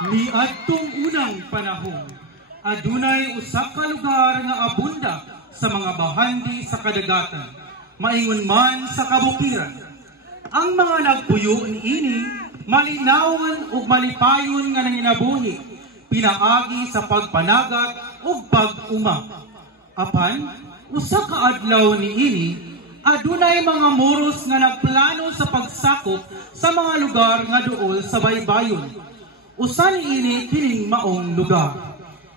Niadtong unang panahon, adunay usa ka lugar nga abunda sa mga bahandi sa kadagatan, maingon man sa kabukiran. Ang mga nagpuyo niini malinawan ug malipayon nga nanginabuhi, pinaagi sa pagpanagat ug pag-uma. Apan usa ka adlaw niini adunay mga moros nga nagplano sa pagsakop sa mga lugar nga duol sa baybayon. Usa niini kining maong lugar.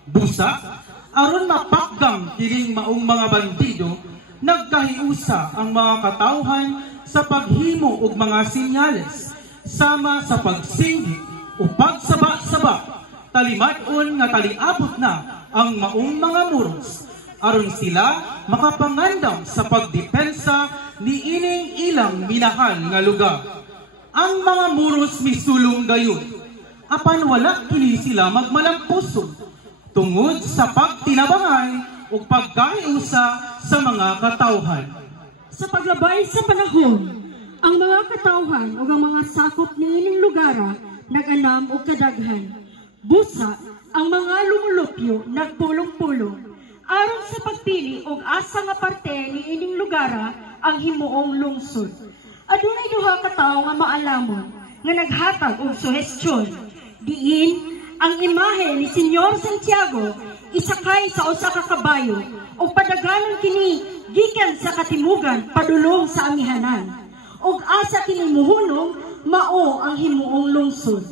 Busa, aron mapakgang kining maong mga bandido, nagkahiusa ang mga katawhan sa paghimo og mga sinyales, sama sa pagsinghi o pagsaba-saba, talimadon nga taliabot na ang maong mga muros, aron sila makapangandam sa pagdepensa ni ining ilang minahal nga lugar. Ang mga muros misulong gayon, apan wala kini sila magmalampusog tungod sa pagtinabangan o pagkaiusa sa mga katawhan. Sa paglabay sa panahon, ang mga katawhan o ang mga sakop niining lugara nag-anam o kadaghan. Busa, ang mga lumulupyo nagpulong-pulong aron sa pagpili og asa nga parte niining lugara ang himuong lungsod. Adunay duha ka tawo nga maalamon nga naghatag og suhestyon. Diin ang imahe ni Senyor Santiago isakay sa usa ka kabayo o padaganon kini gikan sa katimugan padulong sa amihanan. Og asa kini muhunong mao ang himuong lungsod.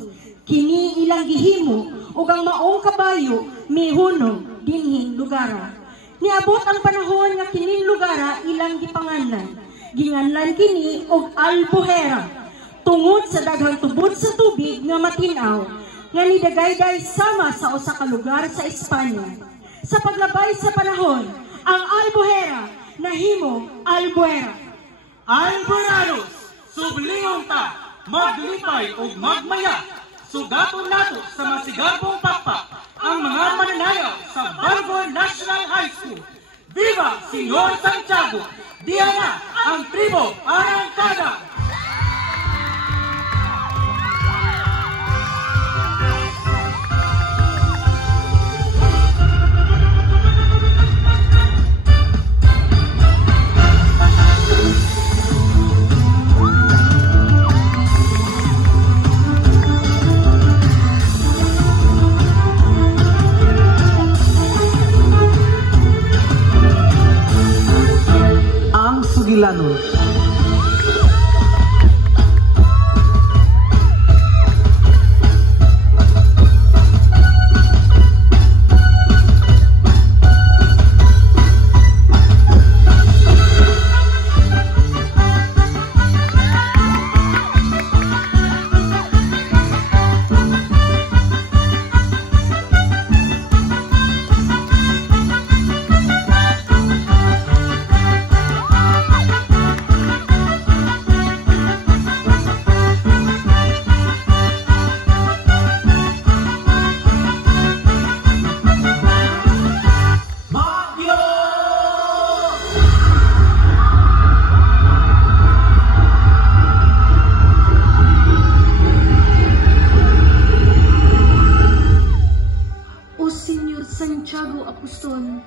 Kini ilang gihimo og ang maong kabayo mihunong dinhing lugara. Niabot ang panahon nga kining lugara ilang gipanganlan. Ginganlan kini og Albufera tungod sa daghang tubod sa tubig nga matinaw nga nidagayday sama sa usa ka lugar sa Espanya. Sa paglabay sa panahon, ang Albufera nahimo Albuera. Alburanos, sublingon ta, maglipay o magmaya, sugaton nato sa masigabong pakpak ang mga mananayaw sa Bargon National High School. Viva Senyor Santiago! Diyan na ang tribo Arangkada! Sugilano. Santiago Apostol,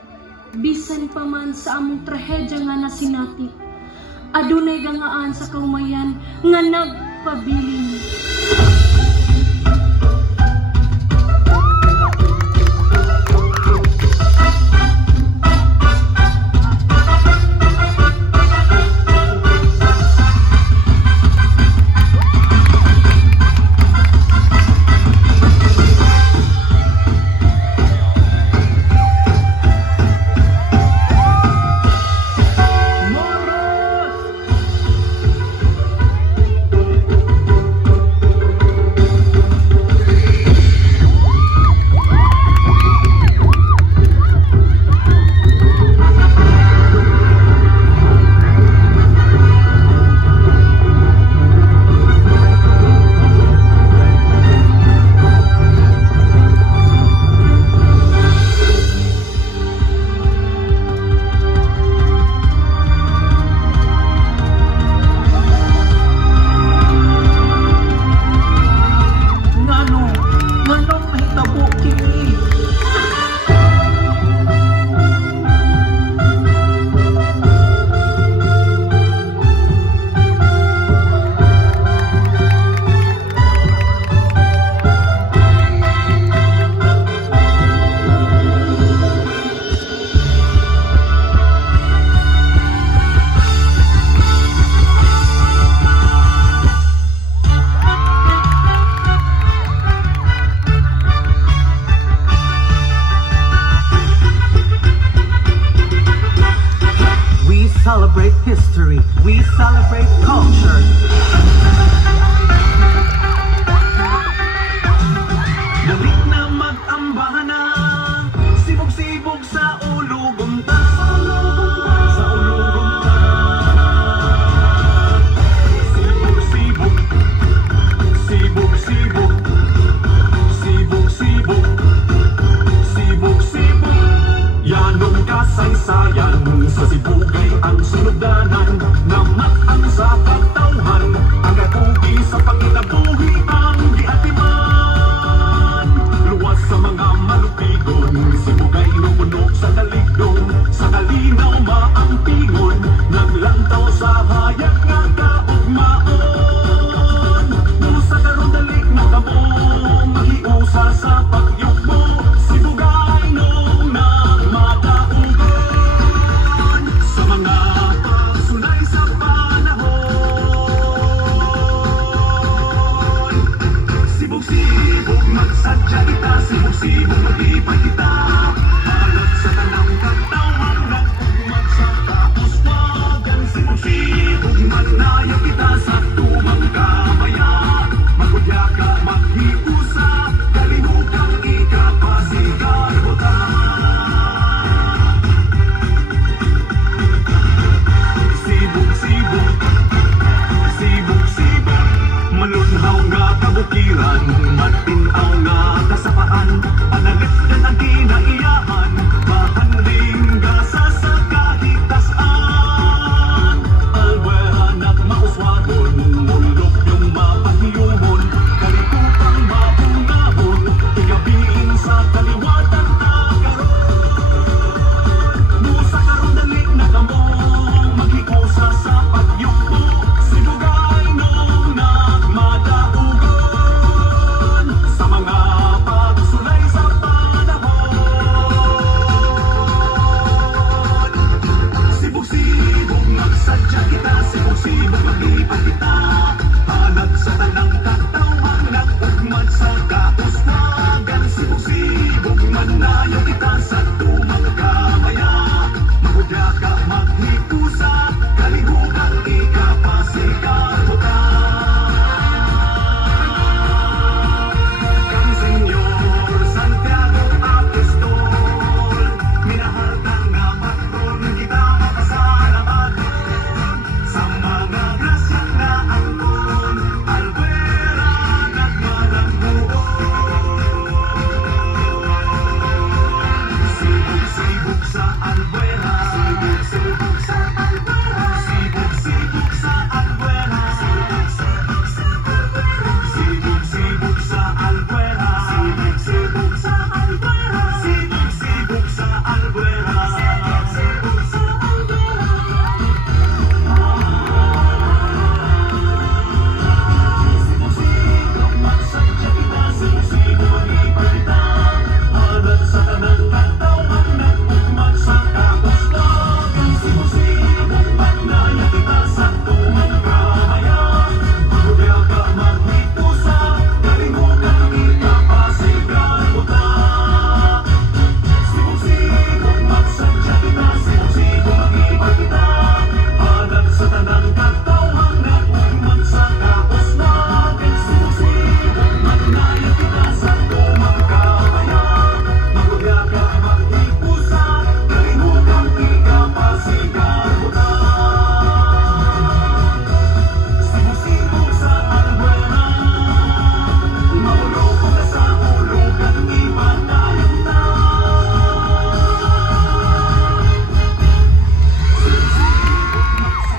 bisan pa man sa among trahedya nga nasinati, adunay gangaan sa kaumayan nga nagpabilin. Sibog-sibog magsadya kita, sibog-sibog mag-ipay kita. Halat sa tanang katawan ng ugmag sa kapuswagan. Sibog-sibog magnayo kita sa tumang kamaya. Magudya ka, maghiusa, kalihukang ikapasigar butang. Sibog-sibog, sibog-sibog, malunhaw nga kabukiran, matinaw nga kasapaan, panalit yan ang kinaiyaan, mahanding gasa sa kahitasan. Alweran at mauswadon, mulok yung mapahiyumon, kalikupang mabungahon, igabiin sa kaliwatan na karon. Musa karon dalik na kamong, maghikusa sa pagyukbo, sinugay nung nagmadaugon, sa mga pagsulay sa panahon. Sibog-sibog magsadya kita, sibog-sibog mag-ipag kita. Halag sa tanang katawan, nag-ugmad sa kauswagan. Sibog-sibog manayo kita sa tumang kamaya. Magudya ka, maghikusa, kalihukang ikapasigar butang. Kang Senyor Santiago Apostol, minahal ka nga patron, kita makasalamaton. Sa mga grasyang naangkon, Albuera nagmalangbuon. Sibog-sibog sa Albuera, sibog-sibog sa Albuera, sibog-sibog sa Albuera, sibog-sibog sa Albuera, sibog-sibog sa Albuera, sibog-sibog sa Albuera, sibog-sibog sa Sibog-sibog magsadya kita, sibog-sibog mag-ipag kita. Halat sa tanang katawan, nag-ugmad sa kapuswagan. Sibog-sibog magnaya kita sa tumang kamaya. Magudya ka, maghikusa, kalihukang ikapasigar butang. Sibog-sibog magsadya kita, sibog-sibog mag-ipag kita. Halat sa tanang katawan, nag-ugmad sa kapuswagan. Sibog-sibog magnaya kita sa tumang kamaya. Magudya ka, maghikusa, kalihukang ikapasigar butang. Sibog-sibog sa Albuera, maulog ka sa ulugan, ipanayang na.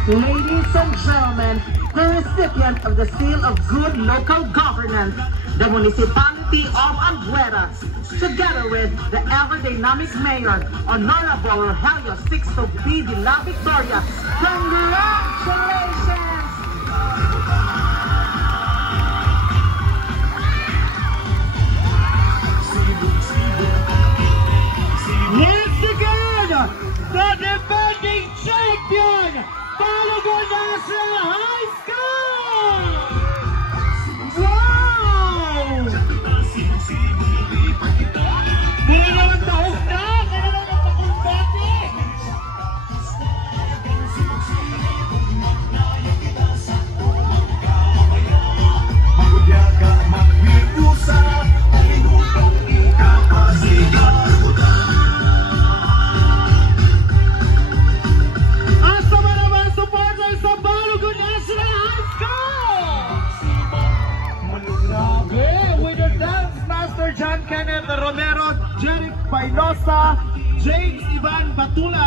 Ladies and gentlemen, the recipient of the Seal of Good Local Governance, the Municipality of Albuera, together with the ever-dynamic Mayor, Honorable Rogelio Sixto B. de la Victoria. Congratulations! Once again, the defending champion, Balogun National High School! Wow! Mula naman tahog na! Kaya naman napakumbati! Magudya ka, maghikusa, kalihukang ikapasigar butang. At sa mga naman supporters sa Balogun National High School! Grabe! With the Dance Master John Kenneth Romero, Jeric Pailosa, James Ivan Batula,